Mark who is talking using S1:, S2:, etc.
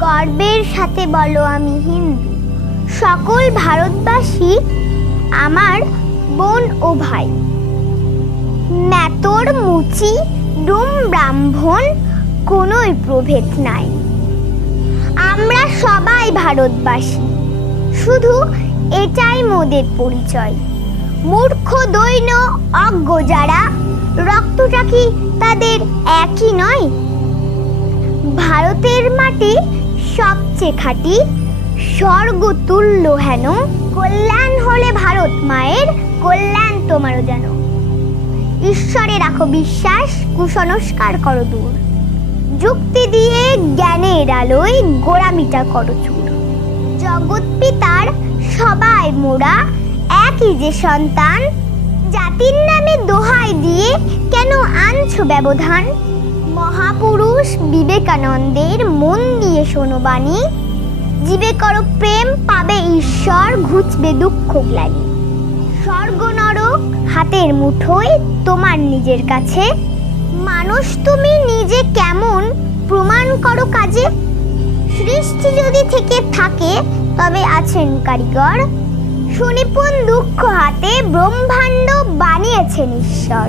S1: গর্বের সাথে বলো আমি হিন্দু। সকল ভারতবাসী আমার বোন ও ভাই। মেতর মুচি ডুম ব্রাহ্মণ কোনোই প্রভেদ নাই। আমরা সবাই ভারতবাসী। শুধু এটাই মোদের পরিচয়। মূর্খ দৈন অজ্ঞ যারা, রক্তটা কি তাদের একই নয়? ভারতের মাটি সবচেয়ে খাঁটি স্বর্গ তুল্য হেন। কল্যাণ হলে ভারত মায়ের, কল্যাণ তোমারও যেন। ঈশ্বরে রাখো বিশ্বাস, কুসংস্কার করো দূর। যুক্তি দিয়ে জ্ঞানের আলোয় গোড়ামিটা করো চুর। জগৎ পিতার সবাই মোরা একই যে সন্তান। জাতির নামে দোহাই দিয়ে কেন আনছো ব্যবধান? মহাপুরুষ বিবেকানন্দের মন দিয়ে শোনো বাণী। জীবে করো প্রেম, পাবে ঈশ্বর, ঘুচবে দুঃখ গ্লানি। স্বর্গ নরক, হাতের মুঠোয় তোমার নিজের কাছে। মানুষ তুমি নিজে কেমন, প্রমাণ করো কাজে। সৃষ্টি যদি থেকে থাকে, তবে আছেন কারিগর। সুনিপুণ দুঃখ হাতে ব্রহ্মাণ্ড বানিয়েছেন ঈশ্বর।